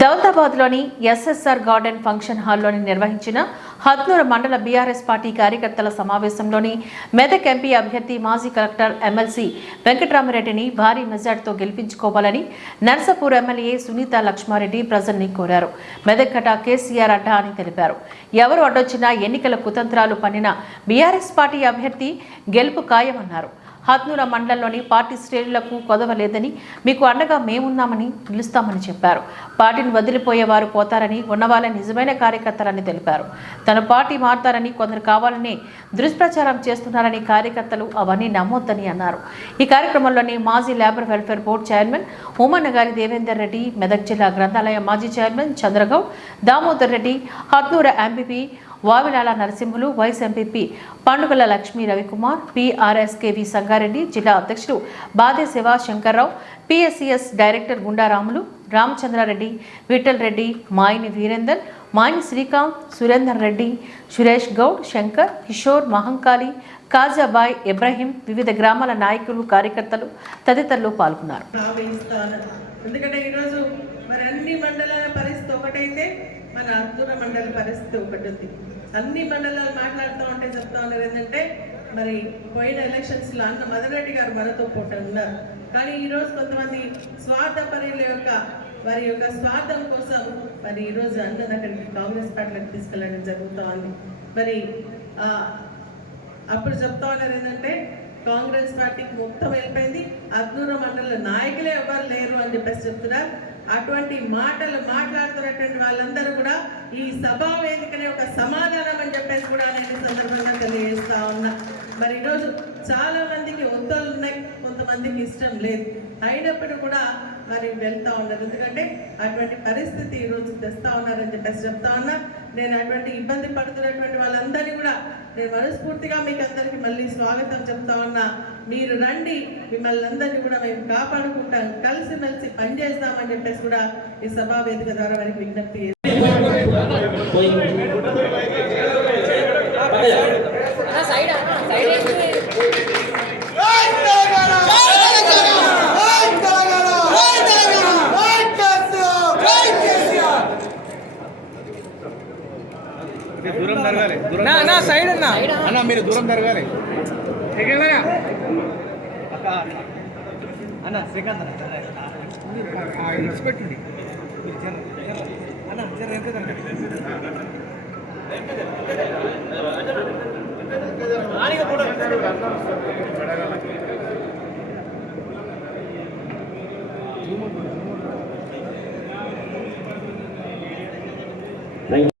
దౌలతాబాద్లోని SSR garden function హాల్లోని నిర్వహించిన హత్నూరు మండల బీఆర్ఎస్ పార్టీ కార్యకర్తల సమావేశంలోని మెదక్ ఎంపీ అభ్యర్థి మాజీ కలెక్టర్ ఎమ్మెల్సీ వెంకటరామరెడ్డిని భారీ మెజార్టీతో గెలిపించుకోవాలని నర్సపూర్ ఎమ్మెల్యే సునీత లక్ష్మారెడ్డి ప్రజల్ని కోరారు. మెదక్ కట కేసీఆర్ అడ్డా అని తెలిపారు. ఎవరు అడ్డొచ్చినా ఎన్నికల కుతంత్రాలు పన్నిన బీఆర్ఎస్ పార్టీ అభ్యర్థి గెలుపు ఖాయమన్నారు. హత్నూర మండలంలోని పార్టీ శ్రేణులకు కొదవలేదని మీకు అండగా మేమున్నామని పిలుస్తామని చెప్పారు. పార్టీని వదిలిపోయేవారు పోతారని ఉన్నవాళ్ళ నిజమైన కార్యకర్తలని తెలిపారు. తన పార్టీ మారుతారని కొందరు కావాలని దుష్ప్రచారం చేస్తున్నారని కార్యకర్తలు అవన్నీ నమ్మొద్దని అన్నారు. ఈ కార్యక్రమంలోని మాజీ లేబర్ వెల్ఫేర్ బోర్డు చైర్మన్ ఉమ్మన్నగారి దేవేందర్ రెడ్డి మెదక్ జిల్లా గ్రంథాలయ మాజీ chairman Chandragoud Damodar Reddy Hatnoora MPP Vavilala Narasimhulu vice MPP Pandugala Lakshmi Ravikumar PRSKV Sangareddy జిల్లా అధ్యక్షుడు బాదే శివ శంకర్రావు పిఎస్సిఎస్ డైరెక్టర్ గుండారాములు రామచంద్రారెడ్డి విఠల్ రెడ్డి మాయిని వీరేందర్ మాయిని శ్రీకాంత్ సురేందర్ రెడ్డి సురేష్ గౌడ్ శంకర్ కిషోర్ మహంకాళి కాజాబాయ్ ఇబ్రహీం వివిధ గ్రామాల నాయకులు కార్యకర్తలు తదితరులు పాల్గొన్నారు. ఎందుకంటే ఈరోజు మరి అన్ని మండలాల పరిస్థితి ఒకటైతే మన అద్దుర మండల పరిస్థితి ఒకటి ఉంది అన్ని మండలాలు మాట్లాడుతూ ఉంటే చెప్తా ఉన్నారు ఏంటంటే మరి పోయిన ఎలక్షన్స్లో అన్న మదన్ గారు మనతో పోటీ ఉన్నారు. కానీ ఈరోజు రోజు కొంతమంది స్వార్థపరుల యొక్క వారి యొక్క స్వార్థం కోసం మరి ఈరోజు అన్న దగ్గరికి అక్కడికి కాంగ్రెస్ పార్టీలకు తీసుకెళ్ళడం జరుగుతూ ఉంది. మరి అప్పుడు చెప్తా ఉన్నారు ఏంటంటే కాంగ్రెస్ పార్టీకి మొత్తం వెళ్ళిపోయింది. అగ్నూర మండల నాయకులే ఎవరు లేరు అని చెప్పేసి చెప్తున్నారు. అటువంటి మాటలు మాట్లాడుతున్నటువంటి వాళ్ళందరూ కూడా ఈ సభా వేదికనే ఒక సమాధానం అని చెప్పేసి కూడా నేను సందర్భంగా తెలియజేస్తా ఉన్నా. మరి ఈరోజు చాలా మందికి ఒత్తులు ఉన్నాయి. కొంతమందికి ఇష్టం లేదు. అయినప్పుడు కూడా మరి వెళ్తా ఉన్నారు. ఎందుకంటే అటువంటి పరిస్థితి ఈరోజు తెస్తా ఉన్నారని చెప్పేసి చెప్తా ఉన్నా. నేను అటువంటి ఇబ్బంది పడుతున్నటువంటి వాళ్ళందరినీ కూడా నేను మనస్ఫూర్తిగా మీకు అందరికీ మళ్ళీ స్వాగతం చెప్తా ఉన్నా మీరు రండి మిమ్మల్ని అందరినీ కూడా మేము కాపాడుకుంటాం కలిసి మెలిసి పనిచేస్తామని చెప్పేసి కూడా ఈ సభా వేదిక ద్వారా వారికి విజ్ఞప్తి చేస్తాను. దూరం జరగాలి దూరం నా నా సైడ్ అన్న అన్న మీరు దూరం జరగాలి అక్క అన్న శ్రీకాంత్ అన్న పెట్టండి అన్న జర వెనక జరగండి.